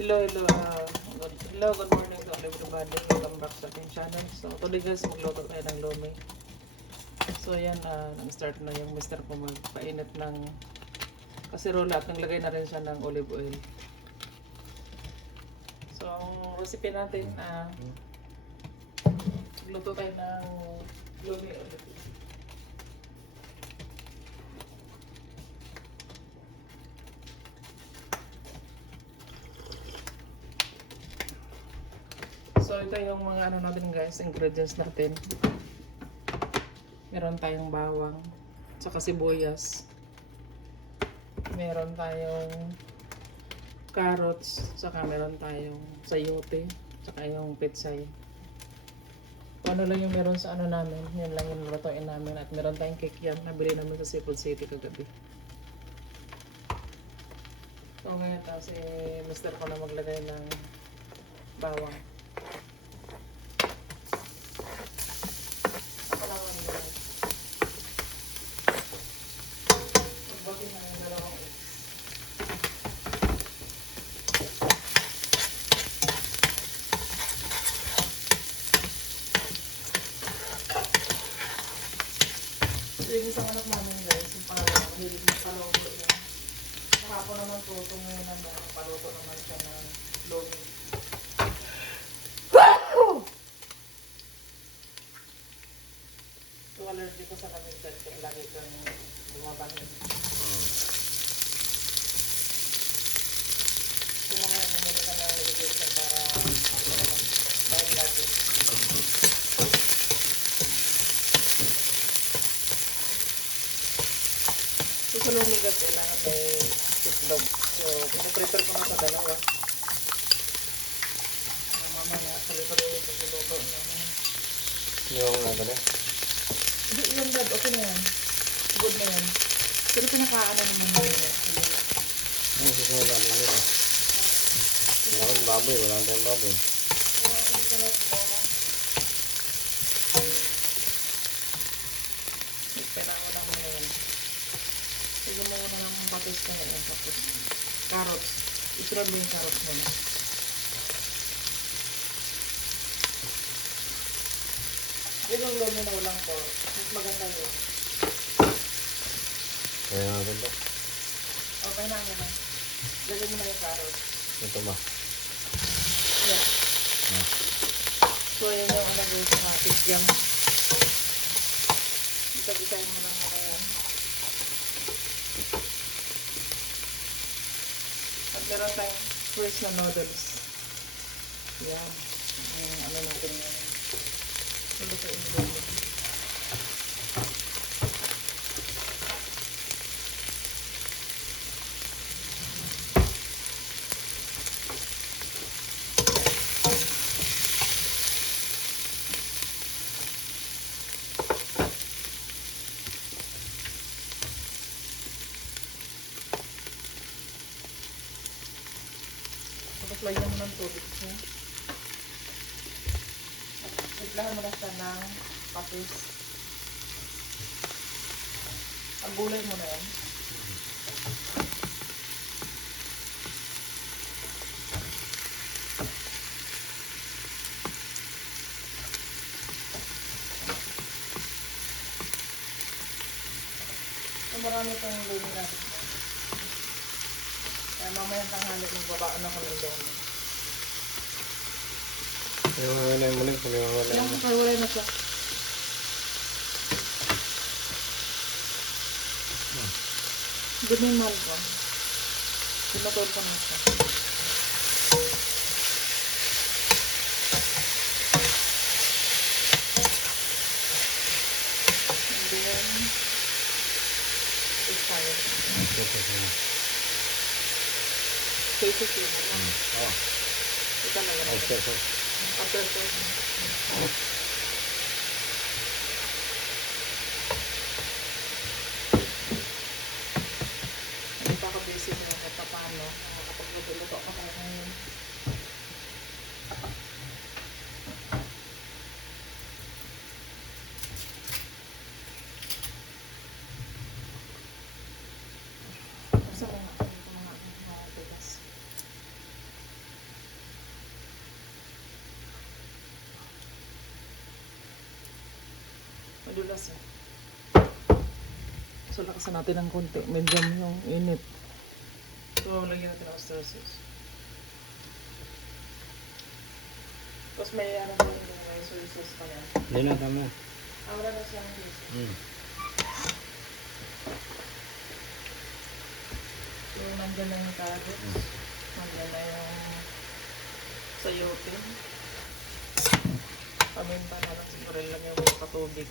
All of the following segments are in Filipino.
Hello, good morning to everybody. Welcome back sa ating channel. So, today guys, magluto tayo ng lomi. So, ayan, nag-start na yung mister ko magpainit ng kasirola at naglagay na rin siya ng olive oil. So, ang recipe natin, magluto tayo ng lomi ulit. So, ito yung mga natin guys, ingredients natin. Meron tayong bawang, tsaka sibuyas. Meron tayong carrots, tsaka meron tayong sayote, tsaka yung pitsay. Kung ano lang yung meron sa ano namin, yun lang yung lutuin namin. At meron tayong cake yan, nabili namin sa Seafood City kagabi. So, ngayon si Mr. ko na maglagay ng bawang. So, yung isang anak namin guys, yung pangalawa, mahilig magpaluto yan. Kahapon naman tuto ngayon naman, paluto naman siya ng lomi. So, allergy ko sa lamig dahil kaya lagi kang bumabangin. So, mamaya bumili ka ng medication para dahil lagi. So, sa lomi guys, kailangan may itlog. So, pinaprepare ko na sa dalawa. Mamaya, tuloy-tuloy yung pagluluto namin. Yung ano na? Hindi, yung dad, okay na yan. Good na yan. Pero pinakaano naman na yan. Ano susunod namin nila? Wala akong baboy, wala akong baboy. Kailangan ako na yan. Sige mo na ng patis na yan. Tapos, carrots. I-try mo yung carrots mo na. Yun yung lomi na walang pork. Mas maganda yun. Kaya nga ganda. Okay na nga na. Lagyan mo na yung carrots. Ito ba? Yeah. So, yun yung ano guys, mga kikyam. Isa-isahin mo lang na yan. At meron tayong fresh na noodles. Yan. Yung ano natin yung lutuin doon. Tapos lagyan mo ng tubig siya. Iplahan mo na siya ng patis. Ang gulay mo na yan. So marami pang lumi natin. Kaya mamaya tanghali magbabaan ako ng lumi. Yung ano yung mulig, kung yung wala Yung na. kawalay na siya. Good na yung mahal ko. Pinatol ko na siya. And then, it's fire. Casey cube. Oo. Ito na gano'n. Oyster sauce. After sauce. Hindi pa ako busy sa mga paano. Nakakapag-luto ako ngayon. Sa mga tigas. So, lakasan natin ng konti. Medium yung init. So, lagyan natin ng oyster sauce. Tapos may ano pa rin yung oyster sauce pa yan. Hindi na, tama. Wala na siyang sauce. Hmm. So, nandyan na yung carrots. Nandyan na yung sayote. Paminta na lang siguro lang yung patubig.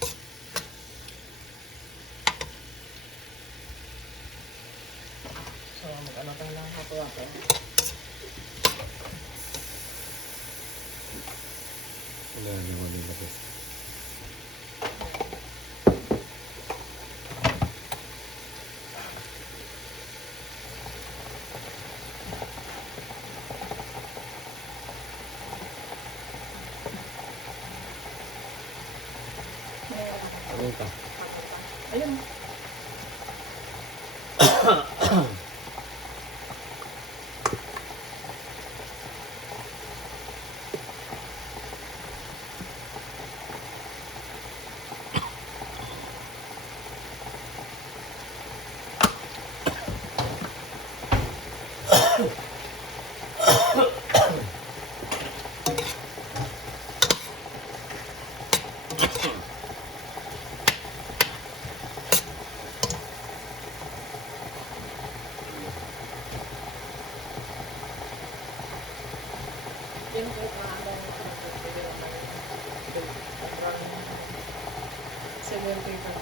So, mag-ano tayo lang kapuwakan. Wala na naman nila po. Ano ito? Ayun. Yan po yung ano yung pwede naman. Cement paper.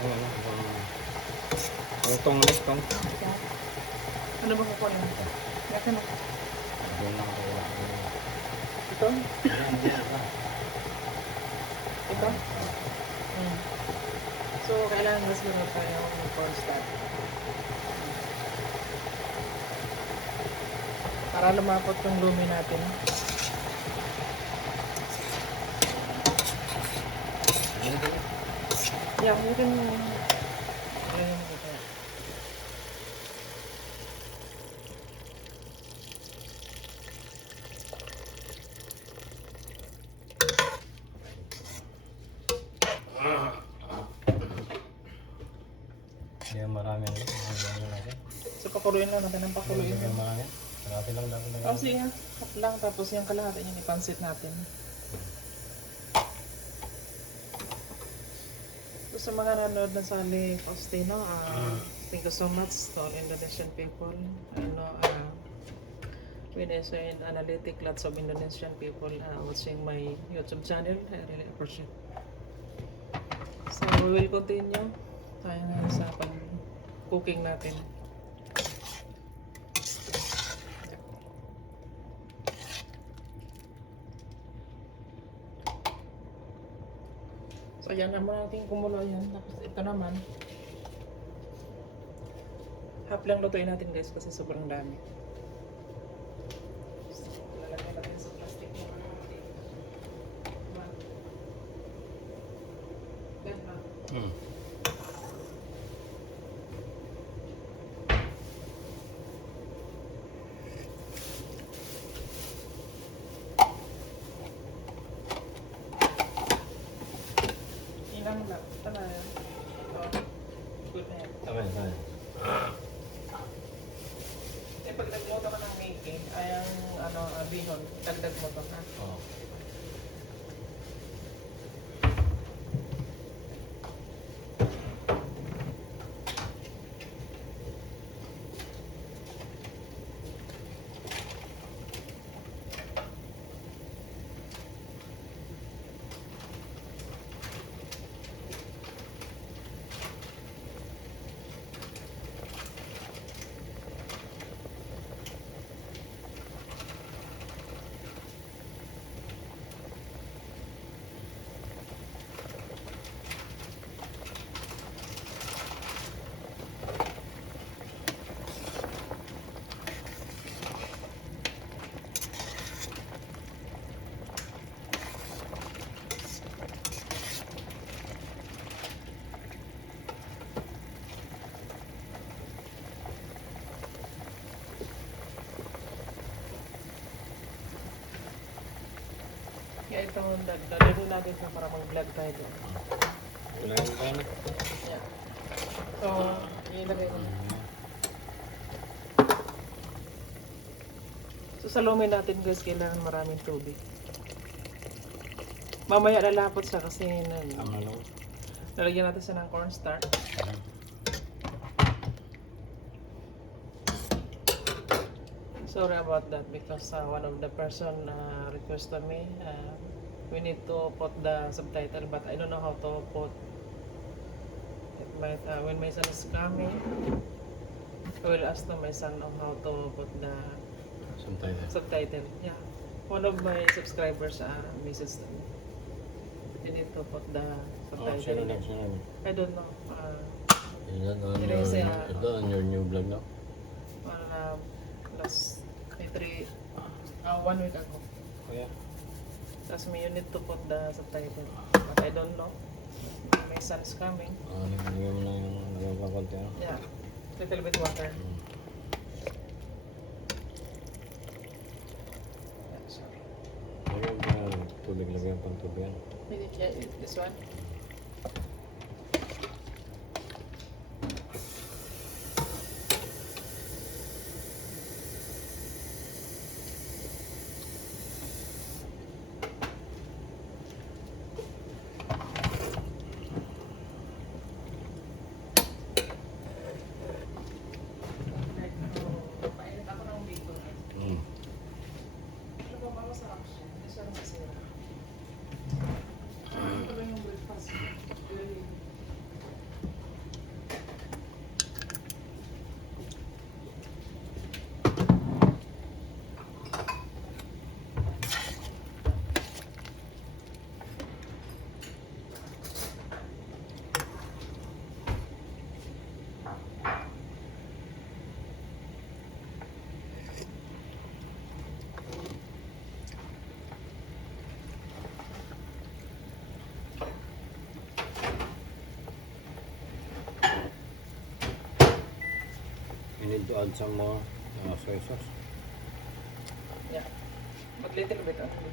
Oo, ang tong ulit, tong. Ano ba kukunin mo? Yakin ako. Doon lang ako. Ito? Ayan, ayan, ayan. Ito? So, kailangan mas meron tayong cornstarch. Para lumapot yung lumi natin. Ayan, ayan. Yeah, you can... Ayan mo ito. Hindi marami na. Marami natin. So, pakuluin lang natin ang pakuluin. Hindi marami. Marami lang natin. Oh, sige nga. Hap lang. Tapos yung kalahati yung ipansit natin. So, sa mga nanonood na Sally Faustino, thank you so much to all Indonesian people. Witness and analytic, lots of Indonesian people watching my YouTube channel. I really appreciate. So, we will continue tayo na sa pag-cooking natin. So, ayan naman natin kumulo yan. Tapos ito naman. Half lang lutuin natin guys kasi sobrang dami. Lalagyan natin sa plastic mo. Ganda. Ilang lang. Tama yan. Good na yan. Tama yan, tama yan. Eh, pag nagluto ka ng making, ay ang bihon, dagdag mo to ha. Oo. Kaya ito, dalhin natin ito para mag-vlog tayo doon. Wala yung pan. Yeah. So, ilagay ko na. So, sa lumin natin guys, kailangan maraming tubig. Mamaya lalapot siya kasi Tama lang. lalagyan natin siya ng cornstarch. Sorry about that because one of the person requested me we need to put the subtitle but I don't know how to put it might, when my son is coming I will ask to my son on how to put the subtitle. Yeah, one of my subscribers messaged me you need to put the subtitle. Sino? I don't know Ito on your new vlog now? last 1 week ago. Oh yeah. Tapos may you need to put the subtitle. But I don't know. My son's coming. Nagagawin mo na yung konti, ano? Yeah. Little bit water. Yeah, sorry. Lagyan pa tubig, lagyan pang tubig, ano? Yeah, this one. Painit ako ng bacon. Ano ba ba masarap siya? Hindi siya nasisira. Ito ba yung breakfast? You need to add some more soy sauce. Yeah. But little bit only.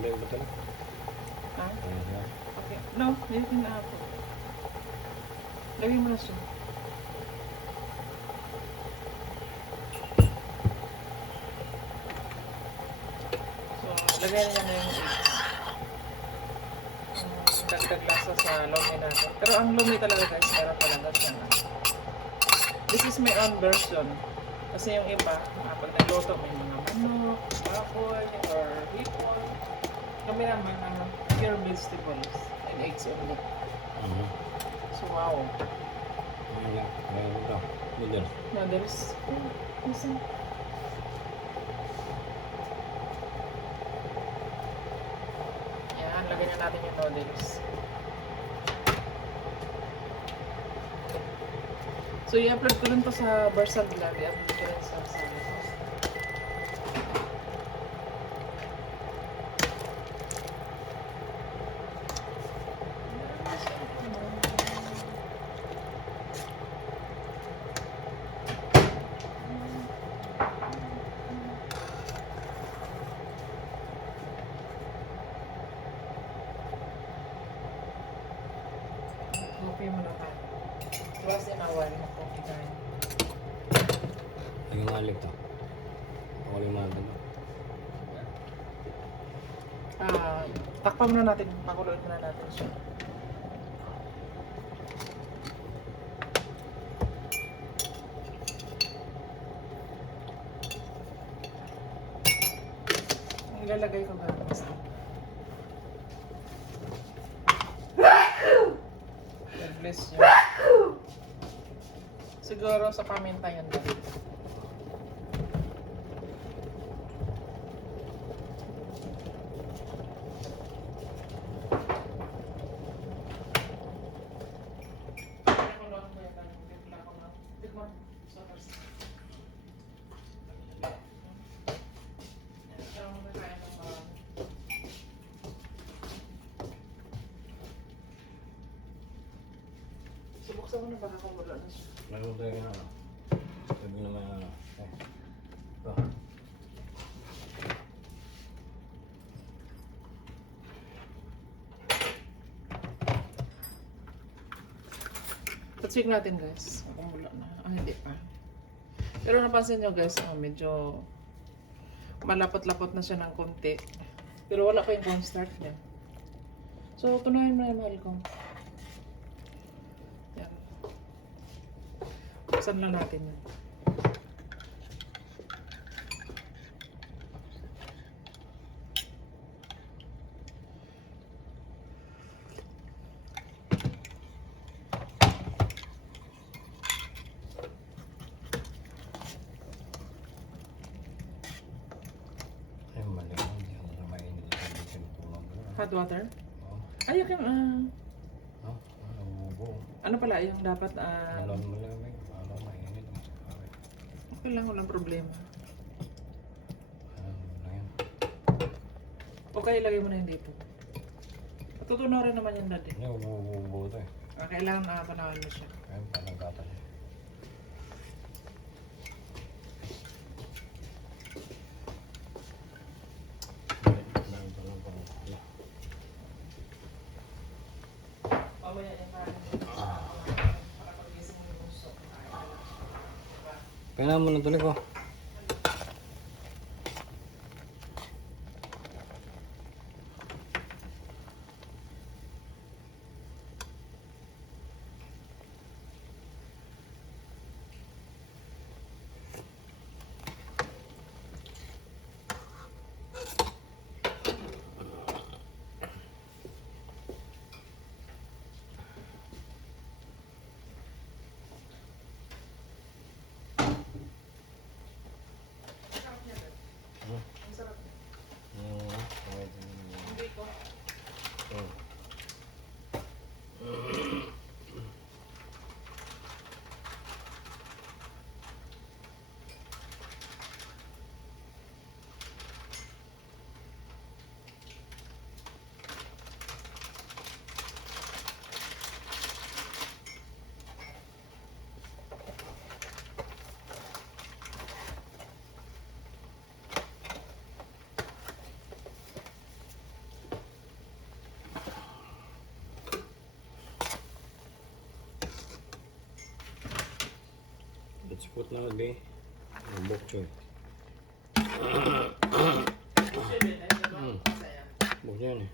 Ulit ba ito? Ah? Yeah. Okay. No, you can put. Lagyan mo na siya. So, lagyan niya na yung eggs. Dagdag lasa sa lomi natin. Pero ang lomi talaga guys, meron talaga siya na. This is my own version. Kasi yung iba, pag nagluto, may mga manok, baboy, or hipon. Kami naman, pure vegetables and eggs only. So, wow. Ayan, ayan ito. Noodles. Noodles. Listen. Yan, lagyan na natin yung noodles. So, i-upload ko rin to sa Barsal Vlog. I-upload ko rin sa coffee muna tayo. Once in a while, mag-coffee tayo. Lagyan nga ulit ito. Pakulim natin ito. Takpan muna natin. Pakuluin muna natin siya. Ilalagay ko ba? Basta. God bless you. Siguro sa paminta yan dito. Subuksan mo na baka kumulo na siya. Lalo tayo ka na. Sabi naman ano. Ito. Patsik natin guys. Kumulo na. Ah, hindi pa. Pero napansin nyo guys, medyo malapot-lapot na siya ng konti. Pero wala pa yung cornstarch niya. So, tunayan mo na yung mahal ko. Yan. Buksan lang natin yun. Ay, mali mo. Hindi ako na mainit. Hindi siya natulog. Hot water? Oo. Ay, okay. Oh, nabubo. Ano pala yung dapat, Malon mo lang. Ano, mainit. okay lang, walang problema. Ano na yan? Okay, ilagay mo na yun dito. Matutunaw rin naman yung dad eh. Hindi, ububo ito eh. Kailangan panahon mo siya. Ayun, parang gata niya. Mamaya yung parang para pag-gising mo yung gusto. Kailangan mo na tuloy ko. Ang sarap niya. Hindi ko. Let's put na be. Bok choy. Bok yan eh.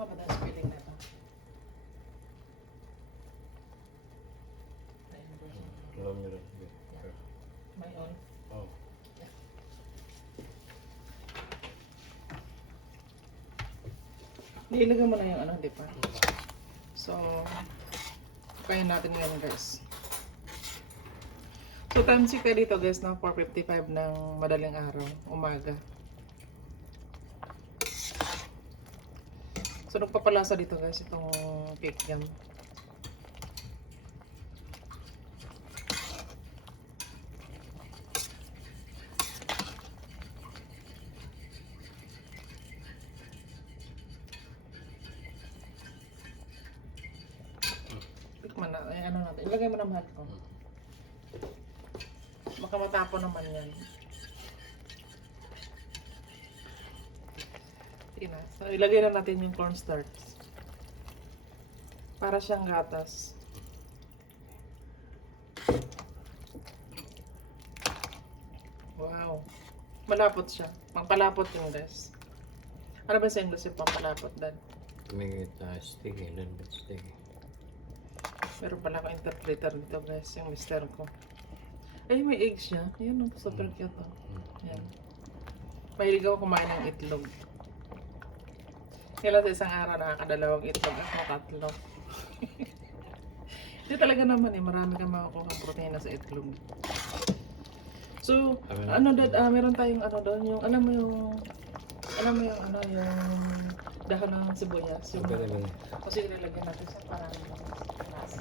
Tama ba tayo feeling na ito? Alam nyo rin. May on. Oh. Nilagay mo na yung ano, di ba? So, kain natin ngayon guys. So, time check tayo dito guys na 4:55 ng madaling araw, umaga. So, nagpapalasa dito guys itong cake jam. Tikman na, ay ano natin, ilagay mo na mahal ko. Baka matapon naman yan. Sige na. So, ilagay na natin yung cornstarch. Para siyang gatas. Wow. Malapot siya. Pampalapot yung guys. Ano ba sa English yung pampalapot, Dad? Make it sticky, a little bit sticky. Meron pala akong interpreter dito guys, yung mister ko. Ay, may egg siya. Ayun, super cute. Yan. Mahilig ako kumain ng itlog. Kailan sa isang araw nakakadalawang itlog ako, 3. Hindi talaga naman eh, marami kang makukuha ng protein sa itlog. So, ano dad, meron tayong ano doon, yung alam mo yung dahon ng sibuyas, yung Pwede, pwede. kasi ilalagyan natin sa parang lasa.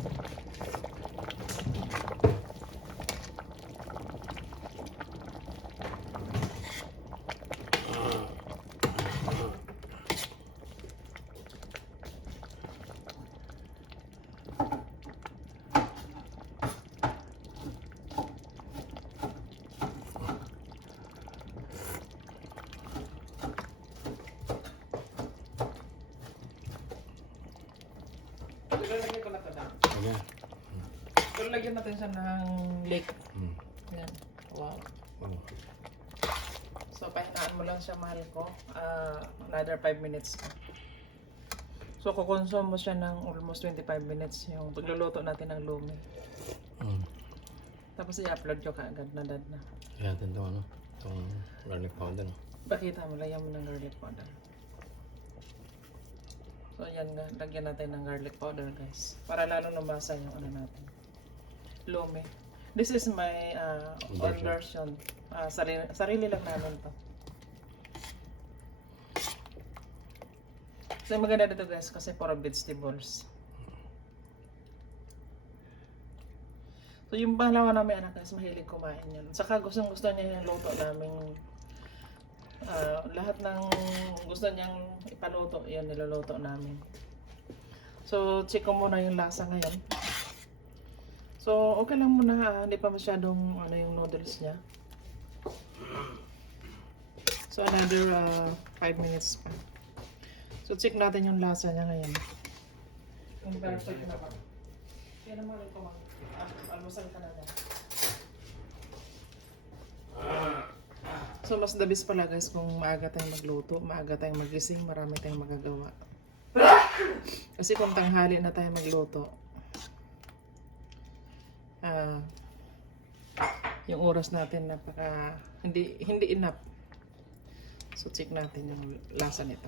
Ilalagyan ko na ito dad. Ayan. So, lagyan natin siya ng lake. Hmm. Yan. Wow. Oh. So, pahingaan mo lang siya, mahal ko. Another 5 minutes pa. So, kukonsume mo siya ng almost 25 minutes yung pagluluto natin ng lumi. Hmm. Tapos i-upload ko kaagad na dad na. Ayan, ito ano. Itong garlic powder. No? Pakita mo, lagyan mo ng garlic powder. So, yan nga. Lagyan natin ng garlic powder, guys. Para lalong lumasa yung ano natin. Lumi. This is my own version. Sarili lang namin to. So, maganda dito guys kasi for vegetables. So, yung pangalawa namin anak guys, mahilig kumain yun. Saka gustong gusto niya yung luto namin. Lahat ng gusto niyang ipaluto, yan niluluto namin. So, check ko muna yung lasa ngayon. So, okay lang muna, hindi pa masyadong ano yung noodles niya. So, another 5 minutes pa. So, check natin yung lasa niya ngayon. Yung perfect na ba? Kaya naman rin ko almusal ka na din. So, mas the best pala guys kung maaga tayong magluto, maaga tayong magising, marami tayong magagawa. Kasi kung tanghali na tayo magluto, yung oras natin hindi enough. So, check natin yung lasa nito.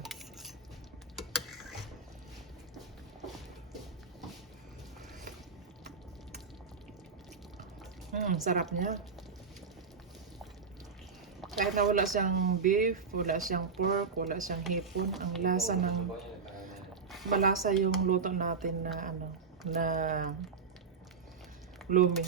Sarap niya. Kahit na wala siyang beef, wala siyang pork, wala siyang hipon, ang lasa ng malasa yung luto natin na na lumi.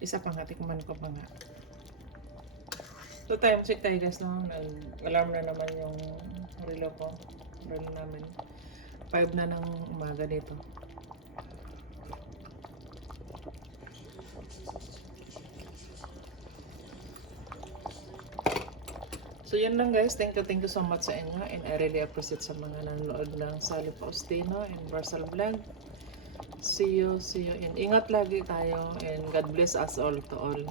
Isa pa nga, tikman ko pa nga. So time check tayo guys, no? Alarm na naman yung relo ko. Relo namin. 5 na ng umaga dito. So yun lang guys, thank you so much sa inyo and I really appreciate sa mga nanonood ng Sally Faustino and Marcel Vlog. See you and ingat lagi tayo and God bless us all to all.